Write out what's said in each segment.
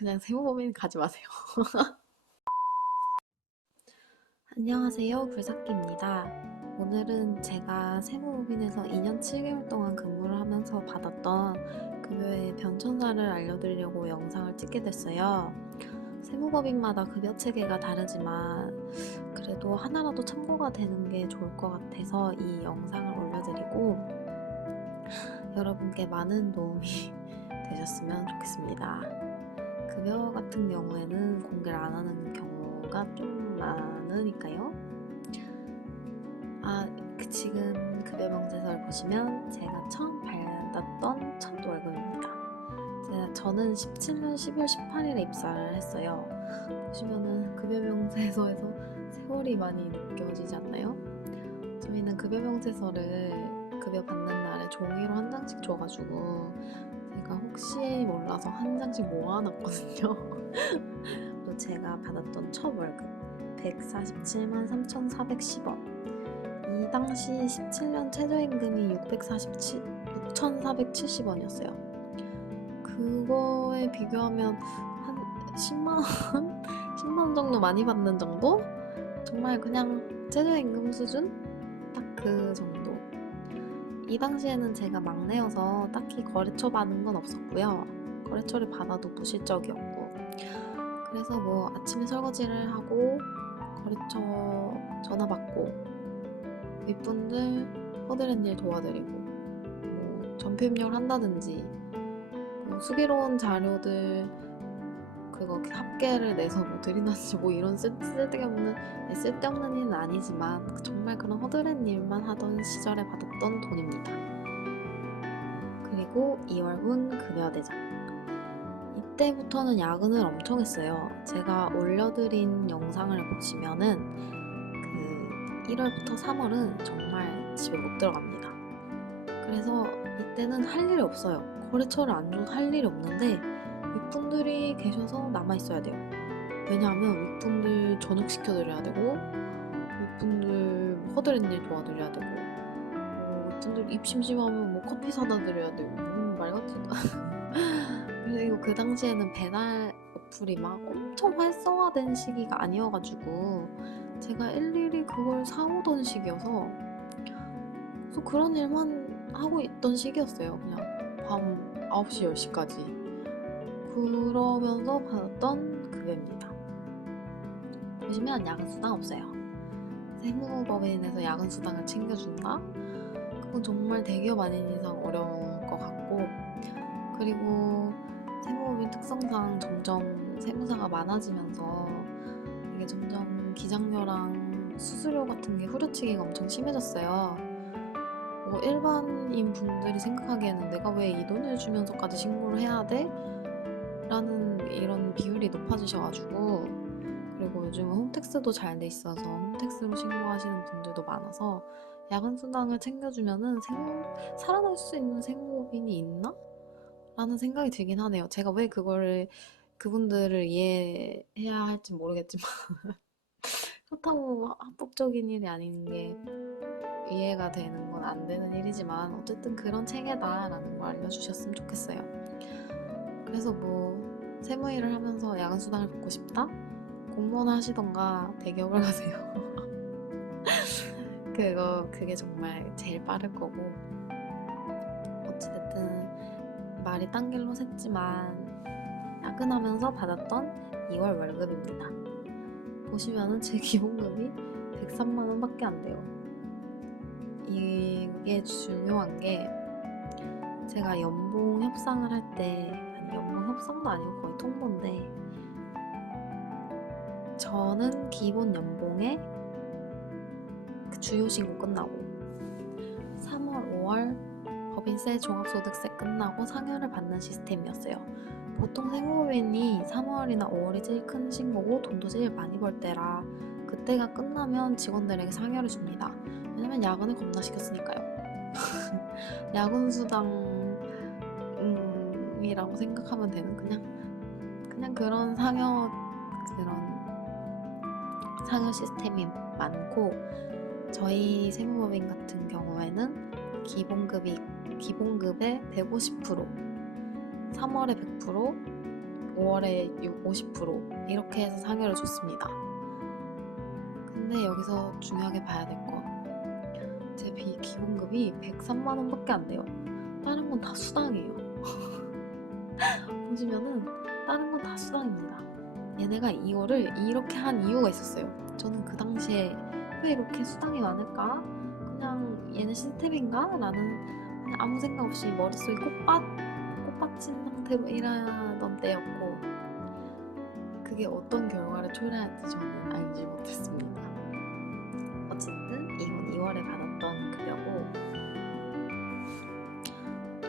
그냥 세무법인 가지 마세요. 안녕하세요, 굴삭기입니다. 오늘은 제가 세무법인에서 2년 7개월 동안 근무를 하면서 받았던 급여의 변천사를 알려드리려고 영상을 찍게 됐어요. 세무법인마다 급여 체계가 다르지만 그래도 하나라도 참고가 되는 게 좋을 것 같아서 이 영상을 올려드리고 여러분께 많은 도움이 되셨으면 좋겠습니다. 급여 같은 경우에는 공개를 안 하는 경우가 좀 많으니까요. 지금 급여 명세서를 보시면 제가 처음 받았던 첫 월급입니다. 저는 17년 12월 18일에 입사를 했어요. 보시면은 급여 명세서에서 세월이 많이 느껴지지 않나요? 저희는 급여 명세서를 급여 받는 날에 종이로 한 장씩 줘가지고 제가 혹시 몰라서 한 장씩 모아놨거든요. 또 제가 받았던 첫 월급 147만 3,410원. 이 당시 17년 최저임금이 6,470원이었어요. 그거에 비교하면 한 10만원? 10만원 정도 많이 받는 정도? 정말 그냥 최저임금 수준? 딱 그 정도. 이 당시에는 제가 막내여서 딱히 거래처 받은 건 없었고요. 거래처를 받아도 무실적이었고, 그래서 뭐 아침에 설거지를 하고 거래처 전화 받고 윗분들 허드렛 일 도와드리고 뭐 전표 입력을 한다든지 뭐 수기로운 자료들 그거 합계를 내서 뭐 드린다든지 뭐 이런 쓸데없는 일은 아니지만 정말 그런 허드렛 일만 하던 시절에 받았던 돈입니다. 그리고 2월분 급여대장. 이때부터는 야근을 엄청 했어요. 제가 올려드린 영상을 보시면은 그 1월부터 3월은 정말 집에 못 들어갑니다. 그래서 이때는 할 일이 없어요. 거래처를 안 줘도 할 일이 없는데 윗분들이 계셔서 남아있어야 돼요. 왜냐하면 윗분들 저녁 시켜드려야 되고 윗분들 허드렛 일 도와드려야 되고 윗분들 입 심심하면 뭐 커피 사다 드려야 되고 말 같지도 그리고 그 당시에는 배달 어플이 막 엄청 활성화된 시기가 아니어가지고 제가 일일이 그걸 사오던 시기여서 그래서 그런 일만 하고 있던 시기였어요. 그냥 밤 9시 10시까지 그러면서 받았던 급여입니다. 보시면 야근수당 없어요. 세무법인에서 야근수당을 챙겨준다? 그건 정말 대기업 아닌 이상 어려울 것 같고, 그리고 세무법인 특성상 점점 세무사가 많아지면서 이게 점점 기장료랑 수수료 같은 게 후려치기가 엄청 심해졌어요. 뭐 일반인 분들이 생각하기에는 내가 왜 이 돈을 주면서까지 신고를 해야 돼? 라는 이런 비율이 높아지셔가지고, 그리고 요즘은 홈택스도 잘 돼 있어서 홈택스로 신고하시는 분들도 많아서 야간수당을 챙겨주면은 살아날 수 있는 세무법인이 있나? 라는 생각이 들긴 하네요. 제가 왜 그분들을 이해해야 할지 모르겠지만 그렇다고 합법적인 일이 아닌 게 이해가 되는 건 안 되는 일이지만 어쨌든 그런 체계다라는 걸 알려주셨으면 좋겠어요. 그래서 뭐 세무일을 하면서 야간수당을 받고 싶다? 공무원 하시던가 대기업을 가세요. 그게 정말 제일 빠를 거고, 어찌됐든 말이 딴 길로 샜지만 야근하면서 받았던 2월 월급입니다. 보시면은 제 기본급이 103만원 밖에 안 돼요. 이게 중요한 게 제가 연봉 협상을 할 때, 연봉 협상도 아니고 거의 통보인데, 저는 기본 연봉에 그 주요 신고 끝나고 3월, 5월 법인세, 종합소득세 끝나고 상여를 받는 시스템이었어요. 보통 세무법인이 3월이나 5월이 제일 큰 신고고 돈도 제일 많이 벌 때라 그때가 끝나면 직원들에게 상여를 줍니다. 왜냐면 야근을 겁나 시켰으니까요. 야근수당이라고 생각하면 되는 그냥 그런 상여 시스템이 많고, 저희 세무법인 같은 경우에는 기본급의 150%, 3월에 100%, 5월에 50% 이렇게 해서 상여를 줬습니다. 근데 여기서 중요하게 봐야 될 거, 제 기본급이 103만 원밖에 안 돼요. 다른 건 다 수당이에요. 보시면은 다른 건 다 수당입니다. 얘네가 이거를 이렇게 한 이유가 있었어요. 저는 그 당시에 왜 이렇게 수당이 많을까? 그냥 얘네 시스템인가? 라는 그냥 아무 생각 없이 머릿속에 꽃받친 상태로 일하던 때였고, 그게 어떤 결과를 초래할지 저는 알지 못했습니다. 어쨌든 이건 2월에 받았던 급여고,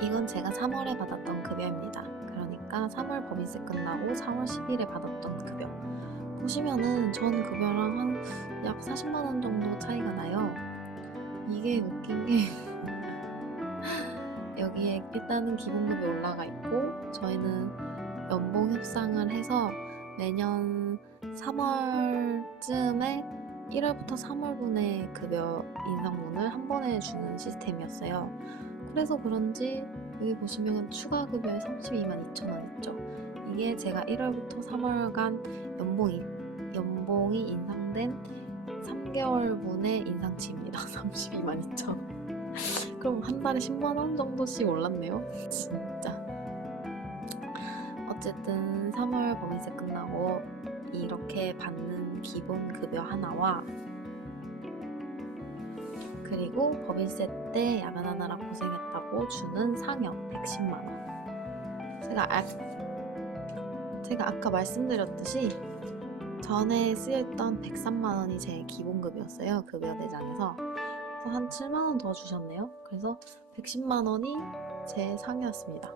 이건 제가 3월에 받았던 급여입니다. 그러니까 3월 법인세 끝나고 4월 10일에 받았던 급여. 보시면은 전 급여랑 한 약 40만 원 정도 차이가 나요. 이게 웃긴 게 여기에 일단은 기본급이 올라가 있고, 저희는 연봉 협상을 해서 매년 3월쯤에 1월부터 3월분의 급여 인상분을 한 번에 주는 시스템이었어요. 그래서 그런지 여기 보시면 추가 급여에 32만 2천 원 있죠. 이게 제가 1월부터 3월간 연봉이 인상된 3개월분의 인상치입니다. 32만 2천 원. 그럼 한 달에 10만 원 정도씩 올랐네요. 진짜. 어쨌든 3월 법인세 끝나고 이렇게 받는 기본 급여 하나와, 그리고 법인세 때 야근하느라 고생했다고 주는 상여 110만 원. 제가 아까 말씀드렸듯이 전에 쓰였던 103만 원이 제 기본급이었어요. 급여 대장에서. 그래서 한 7만 원 더 주셨네요. 그래서 110만 원이 제 상여였습니다.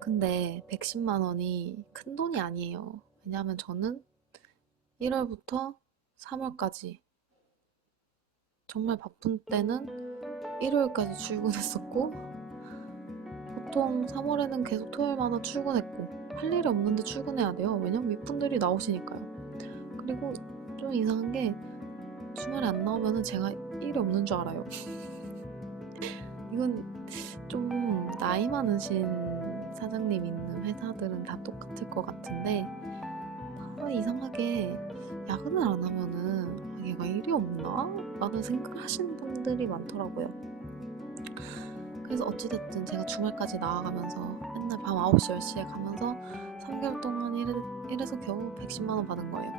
근데 110만 원이 큰 돈이 아니에요. 왜냐하면 저는 1월부터 3월까지 정말 바쁜 때는 일요일까지 출근했었고, 보통 3월에는 계속 토요일마다 출근했고, 할 일이 없는데 출근해야 돼요. 왜냐면 윗분들이 나오시니까요. 그리고 좀 이상한 게 주말에 안 나오면 제가 일이 없는 줄 알아요. 이건 좀 나이 많으신 사장님 있는 회사들은 다 똑같을 것 같은데, 다 이상하게 야근을 안 하면은 얘가 일이 없나? 라는 생각을 하시는 분들이 많더라고요. 그래서 어찌됐든 제가 주말까지 나와가면서 맨날 밤 9시, 10시에 가면서 3개월 동안 일해서 겨우 110만 원 받은 거예요.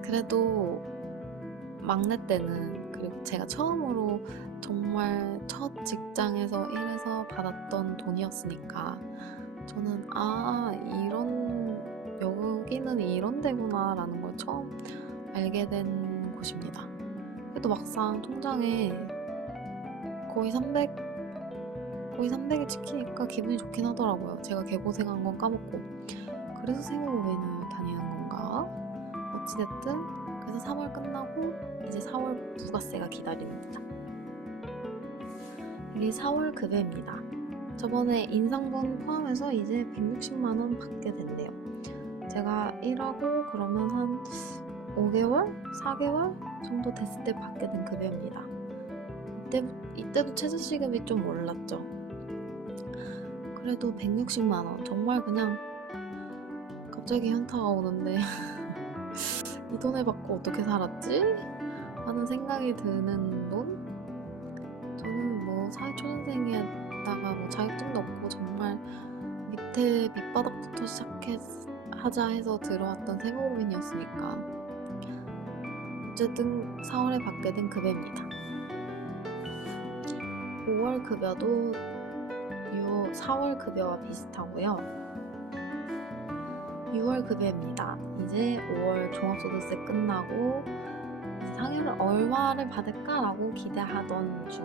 그래도 막내 때는, 그리고 제가 처음으로 정말 첫 직장에서 일해서 받았던 돈이었으니까 저는 여기는 이런 데구나 라는 걸 처음 알게 된 곳입니다. 그래도 막상 통장에 거의 300이 찍히니까 기분이 좋긴 하더라고요. 제가 개고생한 건 까먹고. 그래서 세무법인을 다니는 건가? 어찌됐든 그래서 3월 끝나고 이제 4월 부가세가 기다립니다. 이게 4월 급여입니다. 저번에 인상분 포함해서 이제 160만 원 받게 된대요. 제가 일하고 그러면 한 5개월? 4개월 정도 됐을 때 받게 된 급여입니다. 이때도 최저시급이 좀 올랐죠. 그래도 160만 원, 정말 그냥 갑자기 현타가 오는데 이 돈을 받고 어떻게 살았지? 하는 생각이 드는 돈? 저는 뭐 사회초년생이었다가 뭐 자격증도 없고 정말 밑바닥부터 시작하자 해서 들어왔던 세무법인이었으니까 어쨌든 4월에 받게 된 급여입니다. 5월 급여도 4월 급여와 비슷하고요. 6월 급여입니다. 이제 5월 종합소득세 끝나고 상여를 얼마를 받을까라고 기대하던 중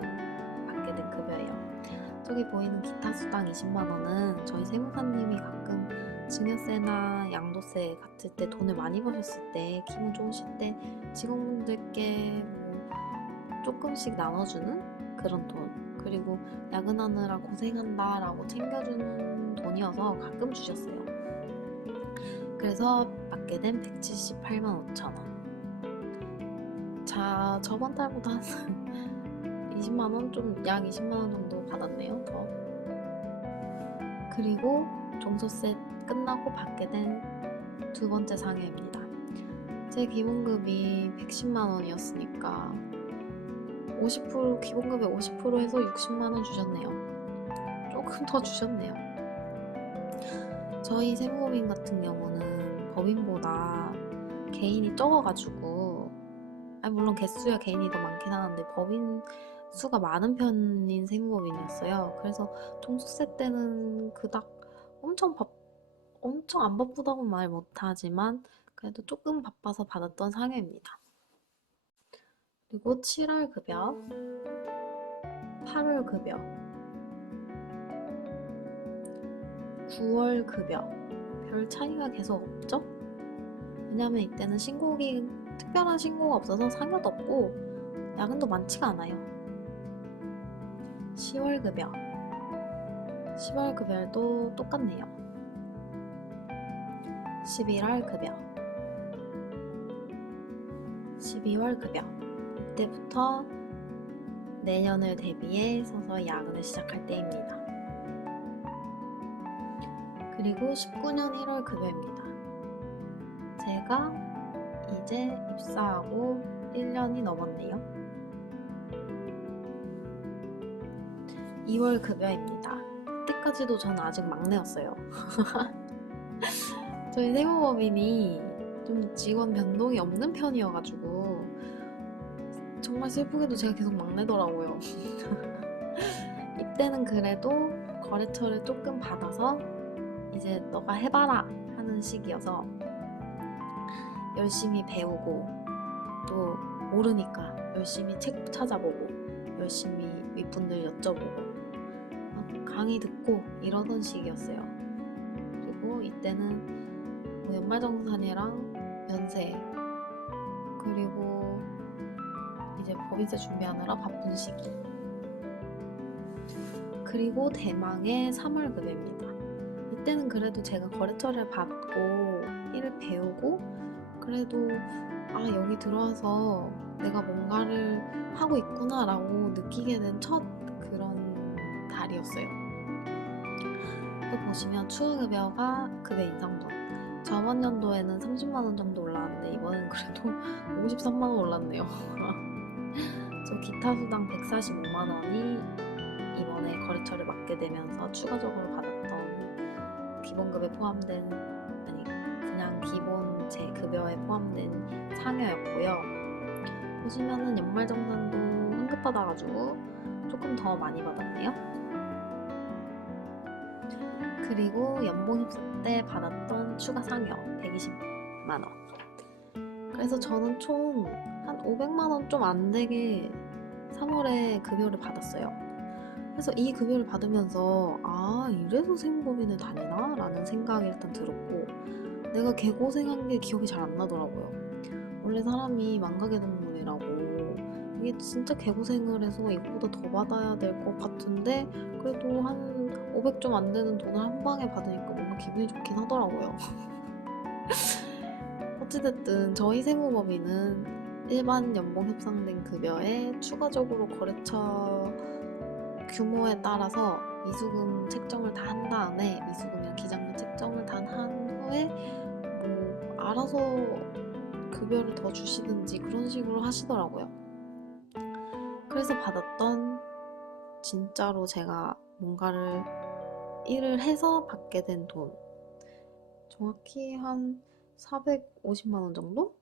받게 된 급여예요. 저기 보이는 기타 수당 20만 원은 저희 세무사님이 가끔 증여세나 양도세 같을 때 돈을 많이 버셨을 때, 기분 좋으실 때 직원분들께 뭐 조금씩 나눠주는 그런 돈, 그리고 야근하느라 고생한다 라고 챙겨주는 돈이어서 가끔 주셨어요. 그래서 받게 된 178만 5천 원. 자, 저번 달보다 한 20만 원, 약 20만 원 정도 받았네요, 더. 그리고 종소세 끝나고 받게 된 두 번째 상여입니다. 제 기본급이 110만 원이었으니까 50% 기본급의 50% 해서 60만 원 주셨네요. 조금 더 주셨네요. 저희 세무법인 같은 경우는 법인보다 개인이 적어가지고, 물론 개수야 개인이 더 많긴 하는데 법인 수가 많은 편인 세무법인이었어요. 그래서 종소세 때는 그닥 엄청 안 바쁘다고 말 못하지만 그래도 조금 바빠서 받았던 상여입니다. 그리고 7월 급여, 8월 급여, 9월 급여 별 차이가 계속 없죠? 왜냐면 이때는 특별한 신고가 없어서 상여도 없고 야근도 많지가 않아요. 10월 급여, 10월 급여도 똑같네요. 11월 급여, 12월 급여, 이때부터 내년을 대비해 서서히 야근을 시작할 때입니다. 그리고 19년 1월 급여입니다. 제가 이제 입사하고 1년이 넘었네요. 2월 급여입니다. 그때까지도 저는 아직 막내였어요. 저희 세무법인이 좀 직원 변동이 없는 편이어가지고 정말 슬프게도 제가 계속 막내더라고요. 이때는 그래도 거래처를 조금 받아서 이제 너가 해봐라 하는 시기여서 열심히 배우고 또 모르니까 열심히 책 찾아보고 열심히 윗분들 여쭤보고 강의 듣고 이러던 시기였어요. 그리고 이때는 뭐 연말정산이랑 연세 그리고 이제 법인세 준비하느라 바쁜 시기. 그리고 대망의 3월 급여입니다. 이때는 그래도 제가 거래처를 받고 일을 배우고 그래도 여기 들어와서 내가 뭔가를 하고 있구나 라고 느끼게 된 첫 그런 달이었어요. 또 보시면 추가급여가 급여 인상분, 저번 연도에는 30만원 정도 올랐는데 이번엔 그래도 53만원 올랐네요. 저 기타 수당 145만원이 이번에 거래처를 맡게 되면서 추가적으로 받았던 기본급에 포함된 그냥 기본 제 급여에 포함된 상여였고요. 보시면은 연말정산도 환급받아가지고 조금 더 많이 받았네요. 그리고 연봉 협상 때 받았던 추가 상여 120만원. 그래서 저는 총 한 500만원 좀 안 되게 3월에 급여를 받았어요. 그래서 이 급여를 받으면서 이래서 세무법인을 다니나? 라는 생각이 일단 들었고 내가 개고생한 게 기억이 잘 안 나더라고요. 원래 사람이 만각의 동물이라고 이게 진짜 개고생을 해서 이거보다 더 받아야 될 것 같은데 그래도 한 500 좀 안 되는 돈을 한 방에 받으니까 뭔가 기분이 좋긴 하더라고요. 어찌됐든 저희 세무법인은 일반 연봉 협상된 급여에 추가적으로 거래처 규모에 따라서 미수금 책정을 다 한 다음에 미수금이랑 기장료 책정을 다 한 후에 뭐 알아서 급여를 더 주시든지 그런 식으로 하시더라고요. 그래서 받았던 진짜로 제가 뭔가를 일을 해서 받게 된 돈 정확히 한 450만원 정도?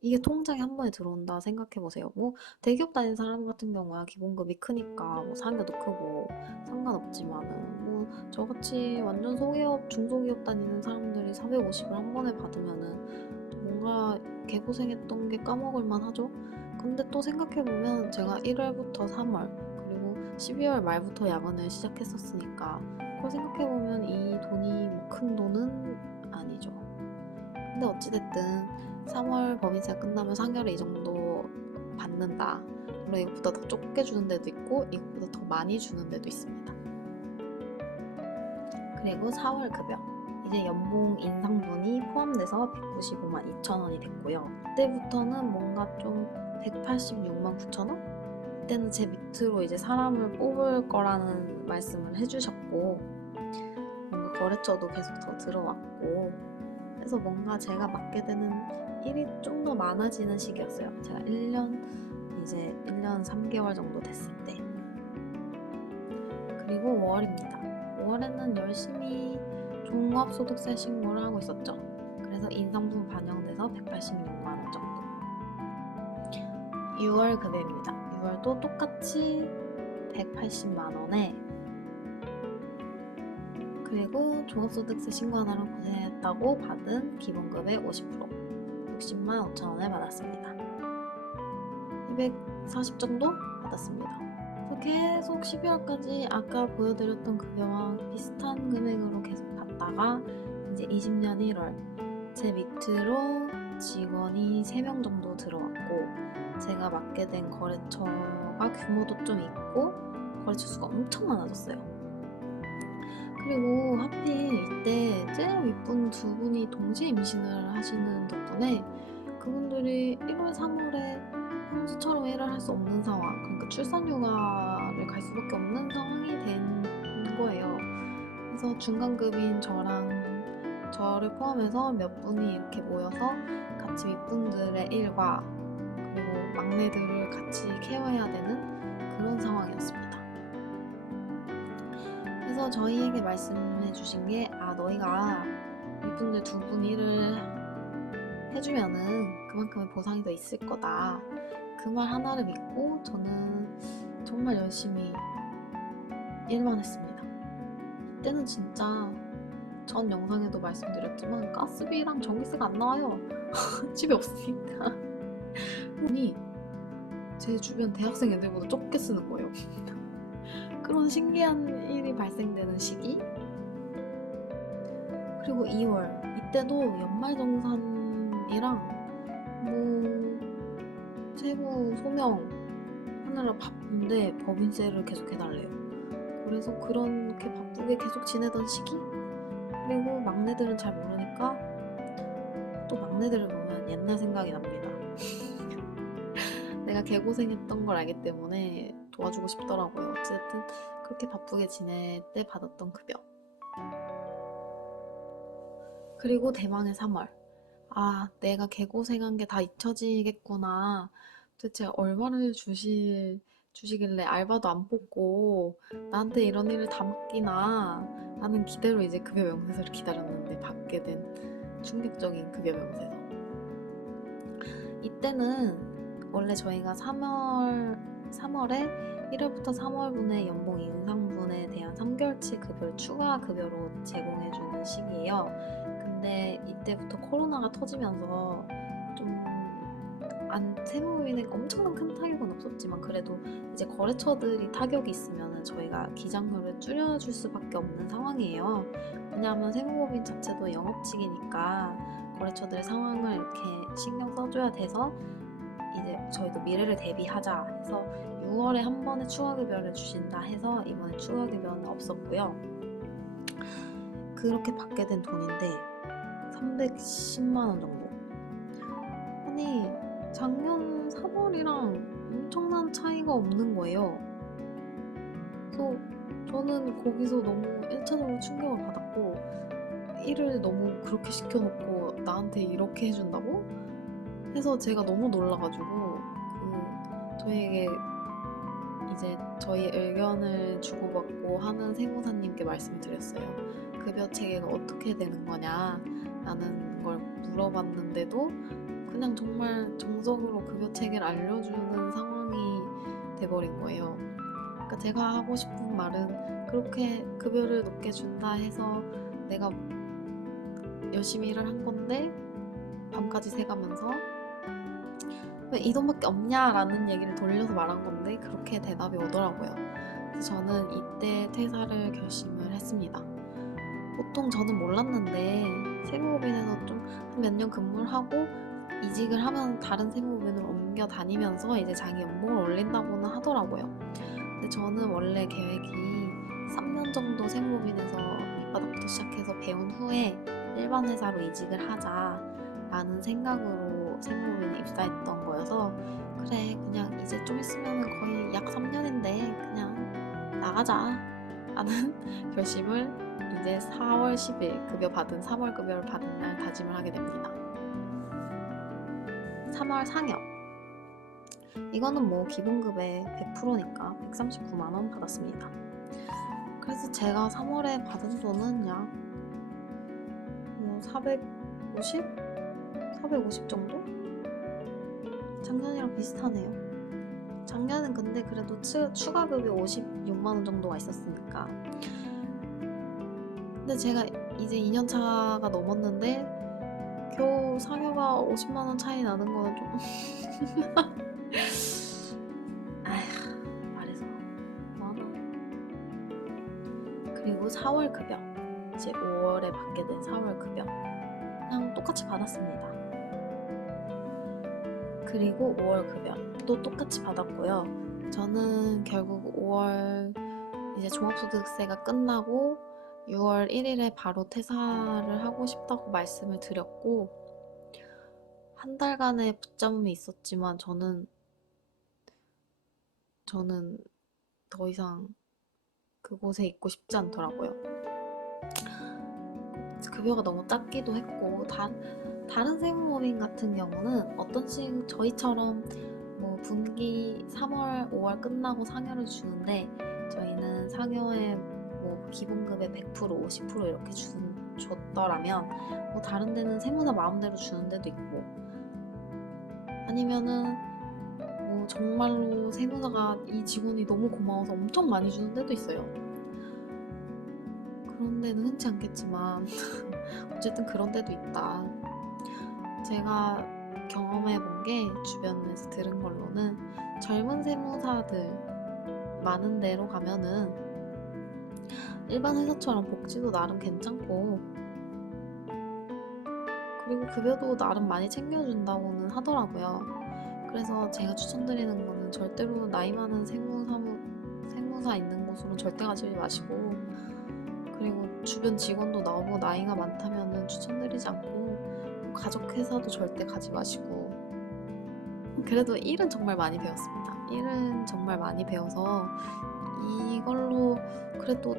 이게 통장에 한 번에 들어온다 생각해보세요. 뭐 대기업 다니는 사람 같은 경우야 기본급이 크니까 뭐 상여도 크고 상관없지만은 뭐 저같이 완전 소기업, 중소기업 다니는 사람들이 450을 한 번에 받으면은 뭔가 개고생했던 게 까먹을만 하죠. 근데 또 생각해보면 제가 1월부터 3월 그리고 12월 말부터 야근을 시작했었으니까 그걸 생각해보면 이 돈이 뭐 큰 돈은 아니죠. 근데 어찌됐든 3월 법인세가 끝나면 상여를 이 정도 받는다. 물론 이것보다 더 적게 주는 데도 있고 이것보다 더 많이 주는 데도 있습니다. 그리고 4월 급여. 이제 연봉 인상분이 포함돼서 195만 2천 원이 됐고요. 그때부터는 뭔가 좀 186만 9천 원? 이때는 제 밑으로 이제 사람을 뽑을 거라는 말씀을 해주셨고 뭔가 거래처도 계속 더 들어왔고, 그래서 뭔가 제가 맡게 되는 일이 좀 더 많아지는 시기였어요. 제가 1년 3개월 정도 됐을 때. 그리고 5월입니다. 5월에는 열심히 종합소득세 신고를 하고 있었죠. 그래서 인상분 반영돼서 186만 원 정도. 6월 급여입니다. 6월도 똑같이 180만 원에, 그리고 종합소득세 신고 하나로 고생했다고 받은 기본급의 50%, 60만 5천 원을 받았습니다. 240 정도 받았습니다. 그래서 계속 12월까지 아까 보여드렸던 급여와 비슷한 금액으로 계속 받다가 이제 20년 1월 제 밑으로 직원이 3명 정도 들어왔고, 제가 맡게 된 거래처가 규모도 좀 있고 거래처 수가 엄청 많아졌어요. 그리고 하필 이때 제일 윗분 두 분이 동시에 임신을 하시는 덕분에 그분들이 1월, 3월에 평소처럼 일을 할 수 없는 상황, 그러니까 출산휴가를 갈 수밖에 없는 상황이 된 거예요. 그래서 중간급인 저를 포함해서 몇 분이 이렇게 모여서 같이 윗분들의 일과 그리고 막내들을 같이 케어해야 되는 그런 상황이었습니다. 그래서 저희에게 말씀해 주신 게, 너희가 윗분들 두 분 일을 해주면은 그만큼의 보상이 더 있을 거다. 그 말 하나를 믿고 저는 정말 열심히 일만 했습니다. 이때는 진짜 전 영상에도 말씀드렸지만 가스비랑 전기세가 안 나와요. 집에 없으니까. 돈이 제 주변 대학생 애들보다 적게 쓰는 거예요. 그런 신기한 일이 발생되는 시기. 그리고 2월 이때도 연말정산이랑 세무 소명 하느라 바쁜데 법인세를 계속 해달래요. 그래서 그렇게 바쁘게 계속 지내던 시기. 그리고 막내들은 잘 모르니까 또 막내들을 보면 옛날 생각이 납니다. 내가 개고생했던 걸 알기 때문에 도와주고 싶더라고요. 어쨌든 그렇게 바쁘게 지낼 때 받았던 급여. 그리고 대망의 3월. 내가 개고생한 게 다 잊혀지겠구나. 도대체 얼마를 주시길래 알바도 안 뽑고 나한테 이런 일을 다 맡기나 라는 기대로 이제 급여 명세서를 기다렸는데 받게 된 충격적인 급여 명세서. 이때는 원래 저희가 3월에 1월부터 3월분의 연봉 인상분에 대한 3개월치 급여를 추가 급여로 제공해주는 시기예요. 근데 이때부터 코로나가 터지면서 좀 세무인에게 엄청난 큰 타격은 없었지만 그래도 이제 거래처들이 타격이 있으면 저희가 기장료를 줄여줄 수밖에 없는 상황이에요. 왜냐하면 세무법인 자체도 영업직이니까 거래처들의 상황을 이렇게 신경 써줘야 돼서 이제 저희도 미래를 대비하자 해서 6월에 한 번에 추가급여를 주신다 해서 이번에 추가급여는 없었고요. 그렇게 받게 된 돈인데 310만 원 정도. 아니 작년 3월이랑 엄청난 차이가 없는 거예요. 그래서 저는 거기서 너무 1차적으로 충격을 받았고, 일을 너무 그렇게 시켜놓고 나한테 이렇게 해준다고? 해서 제가 너무 놀라가지고 저희에게 이제 저희 의견을 주고받고 하는 세무사님께 말씀을 드렸어요. 급여 체계가 어떻게 되는 거냐 라는 걸 물어봤는데도 그냥 정말 정석으로 급여 체계를 알려주는 상황이 돼버린 거예요. 그러니까 제가 하고 싶은 말은 그렇게 급여를 높게 준다 해서 내가 열심히 일을 한 건데 밤까지 새가면서 왜 이 돈밖에 없냐라는 얘기를 돌려서 말한 건데 그렇게 대답이 오더라고요. 그래서 저는 이때 퇴사를 결심을 했습니다. 보통 저는 몰랐는데 세무법인에서 좀 한 몇 년 근무를 하고 이직을 하면 다른 세무법인으로 옮겨 다니면서 이제 자기 연봉을 올린다고는 하더라고요. 근데 저는 원래 계획이 3년 정도 세무법인에서 밑바닥부터 시작해서 배운 후에 일반 회사로 이직을 하자라는 생각으로 세무법인에 입사했던 거여서, 그래 그냥 이제 좀 있으면 거의 약 3년인데 그냥 나가자 라는 결심을 이제 4월 10일 급여 받은 3월 급여를 받은 날 다짐을 하게 됩니다. 3월 상여. 이거는 뭐 기본급의 100%니까 139만 원 받았습니다. 그래서 제가 3월에 받은 돈은 약 450? 450 정도? 작년이랑 비슷하네요. 작년은 근데 그래도 추가급이 56만 원 정도가 있었으니까. 근데 제가 이제 2년차가 넘었는데 겨우 상여가 50만 원 차이 나는 거는 좀 아휴, 말해서 뭐하나. 그리고 4월 급여, 이제 5월에 받게 된 4월 급여 그냥 똑같이 받았습니다. 그리고 5월 급여도 똑같이 받았고요. 저는 결국 5월 이제 종합소득세가 끝나고 6월 1일에 바로 퇴사를 하고 싶다고 말씀을 드렸고, 한 달간의 붙잡음이 있었지만 저는 더 이상 그곳에 있고 싶지 않더라고요. 급여가 너무 작기도 했고, 다른 세무법인 같은 경우는 어떤식 저희처럼 뭐 분기 3월, 5월 끝나고 상여를 주는데, 저희는 상여에 뭐 기본급의 100%, 50% 이렇게 줬더라면, 뭐 다른 데는 세무사 마음대로 주는 데도 있고, 아니면은 뭐 정말로 세무사가 이 직원이 너무 고마워서 엄청 많이 주는 데도 있어요. 그런 데는 흔치 않겠지만 어쨌든 그런 데도 있다. 제가 경험해 본 게, 주변에서 들은 걸로는 젊은 세무사들 많은 데로 가면은 일반 회사처럼 복지도 나름 괜찮고, 그리고 급여도 나름 많이 챙겨준다고는 하더라고요. 그래서 제가 추천드리는 거는 절대로 나이 많은 세무사 있는 곳으로 절대 가지 마시고, 그리고 주변 직원도 너무 나이가 많다면 추천드리지 않고, 가족 회사도 절대 가지 마시고. 그래도 일은 정말 많이 배웠습니다. 일은 정말 많이 배워서 이걸로 그래도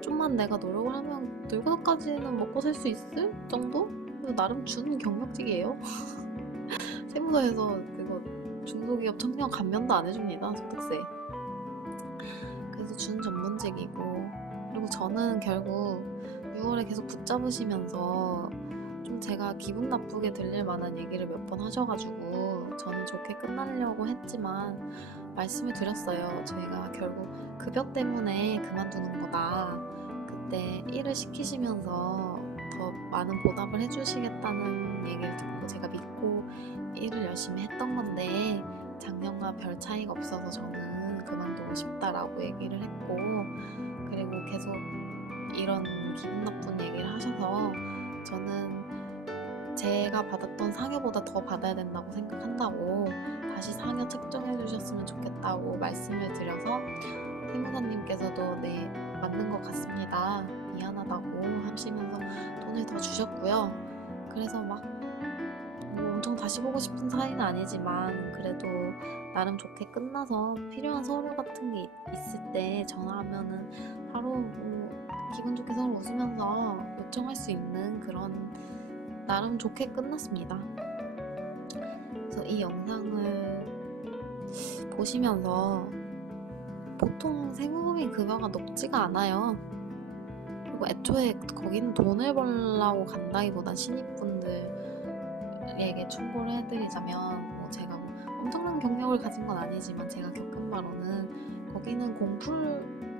좀만 내가 노력을 하면 늙어서까지는 먹고 살 수 있을 정도? 나름 준 경력직이에요. 세무서에서 그거 중소기업 청년 감면도 안 해줍니다, 소득세. 그래서 준 전문직이고, 그리고 저는 결국 6월에 계속 붙잡으시면서 좀 제가 기분 나쁘게 들릴 만한 얘기를 몇 번 하셔가지고 저는 좋게 끝나려고 했지만 말씀을 드렸어요. 저희가 결국 급여 때문에 그만두는 거다. 그때 일을 시키시면서 더 많은 보답을 해주시겠다는 얘기를 듣고 제가 믿고 일을 열심히 했던 건데, 작년과 별 차이가 없어서 저는 그만두고 싶다라고 얘기를 했고, 그리고 계속 이런 기분 나쁜 얘기를 하셔서 저는 제가 받았던 상여보다 더 받아야 된다고 생각한다고, 다시 상여 책정해 주셨으면 좋겠다고 말씀을 드려서 세무사님께서도 네, 맞는 것 같습니다, 미안하다고 하시면서 돈을 더 주셨고요. 그래서 막 뭐 엄청 다시 보고 싶은 사이는 아니지만 그래도 나름 좋게 끝나서 필요한 서류 같은 게 있을 때 전화하면은 바로 뭐 기분 좋게 서로 웃으면서 요청할 수 있는 그런, 나름 좋게 끝났습니다. 그래서 이 영상을 보시면서 보통 세무법인 급여가 높지가 않아요. 그리고 애초에 거기는 돈을 벌려고 간다기보단 신입분들에게 충고를 해드리자면, 뭐 제가 뭐 엄청난 경력을 가진 건 아니지만 제가 겪은 바로는 거기는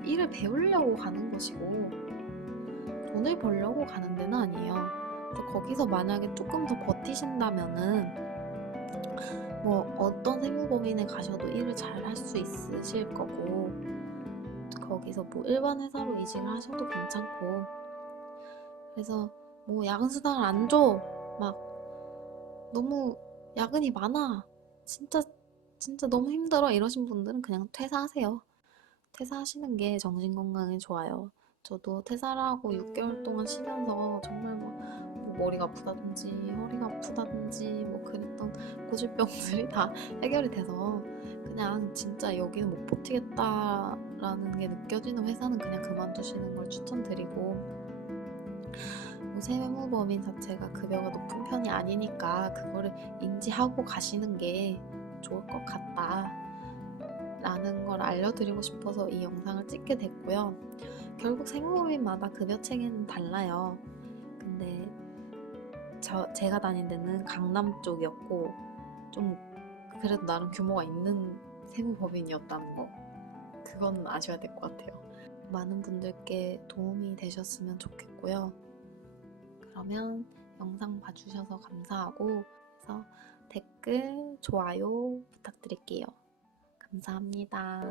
일을 배우려고 가는 곳이고 돈을 벌려고 가는 데는 아니에요. 그래서 거기서 만약에 조금 더 버티신다면은 뭐 어떤 세무법인에 가셔도 일을 잘 할 수 있으실 거고, 거기서 뭐 일반 회사로 이직을 하셔도 괜찮고, 그래서 뭐 야근 수당을 안 줘, 막 너무 야근이 많아, 진짜 너무 힘들어 이러신 분들은 그냥 퇴사하세요. 퇴사하시는 게 정신 건강에 좋아요. 저도 퇴사를 하고 6개월 동안 쉬면서 정말 뭐 머리가 아프다든지 허리가 아프다든지 뭐 그랬던 고질병들이 다 해결이 돼서, 그냥 진짜 여기는 못 버티겠다라는 게 느껴지는 회사는 그냥 그만두시는 걸 추천드리고, 그리고 세무법인 자체가 급여가 높은 편이 아니니까 그거를 인지하고 가시는 게 좋을 것 같다 라는 걸 알려드리고 싶어서 이 영상을 찍게 됐고요. 결국 세무법인마다 급여 체계는 달라요. 근데 제가 다닌 데는 강남 쪽이었고 좀 그래도 나름 규모가 있는 세무법인이었다는 거, 그건 아셔야 될 것 같아요. 많은 분들께 도움이 되셨으면 좋겠고요. 그러면 영상 봐주셔서 감사하고, 그래서 댓글, 좋아요 부탁드릴게요. 감사합니다.